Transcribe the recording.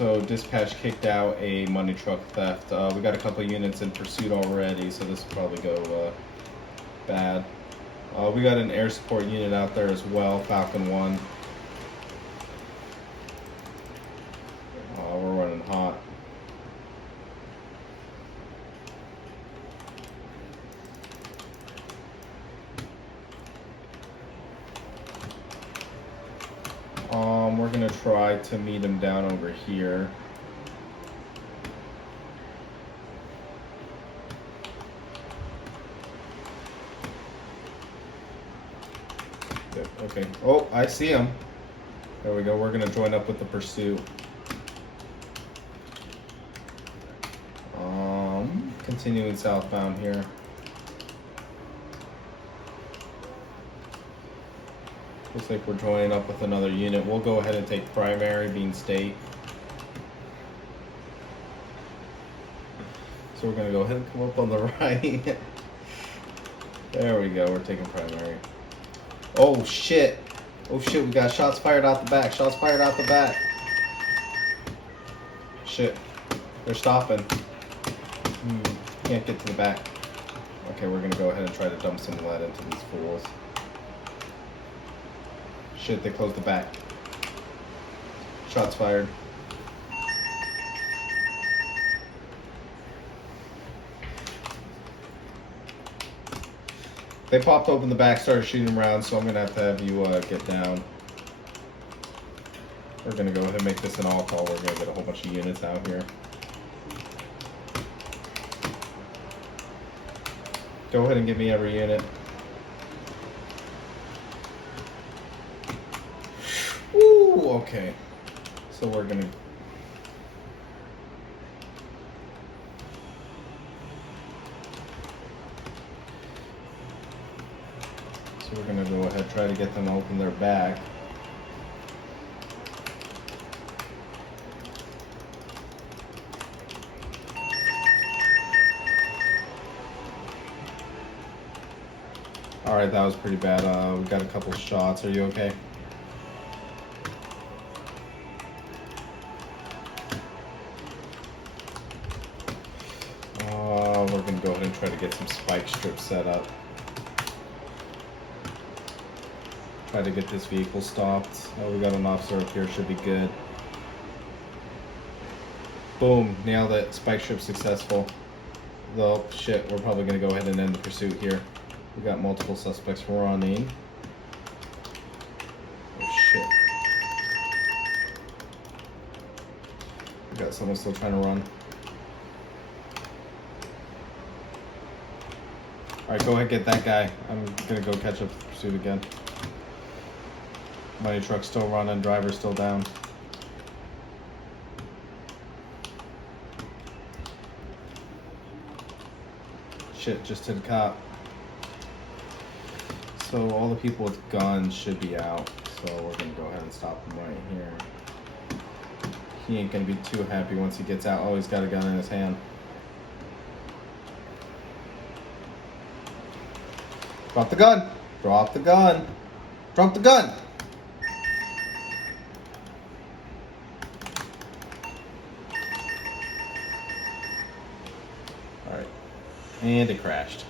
So dispatch kicked out a money truck theft. We got a couple units in pursuit already, so this will probably go bad. We got an air support unit out there as well, Falcon 1. We're running hot. We're gonna try to meet him down over here. Yep, okay. Oh, I see him. There we go. We're gonna join up with the pursuit. Continuing southbound here. Looks like we're joining up with another unit. We'll go ahead and take primary, being state. So we're gonna go ahead and come up on the right. There we go, we're taking primary. Oh shit! Oh shit, we got shots fired out the back. Shots fired out the back. Shit. They're stopping. Can't get to the back. Okay, we're gonna go ahead and try to dump some lead into these fools. Shit, they closed the back. Shots fired. They popped open the back, started shooting around, so I'm gonna have you get down. We're gonna go ahead and make this an all call. We're gonna get a whole bunch of units out here. Go ahead and give me every unit. Woo, okay. So we're gonna go ahead, try to get them to open their back. Alright, that was pretty bad. We got a couple shots. Are you okay? We're going to go ahead and try to get some spike strips set up. Try to get this vehicle stopped. Oh, we got an officer up here. Should be good. Boom. Nailed it. Spike strip successful. Though, shit, we're probably going to go ahead and end the pursuit here. We got multiple suspects running. Oh shit. We got someone still trying to run. Alright, go ahead, get that guy. I'm gonna go catch up with the pursuit again. Money truck's still running, driver's still down. Shit, just hit a cop. So all the people with guns should be out. So we're gonna go ahead and stop him right here. He ain't gonna be too happy once he gets out. Oh, he's got a gun in his hand. Drop the gun. Drop the gun. Drop the gun. All right. And it crashed.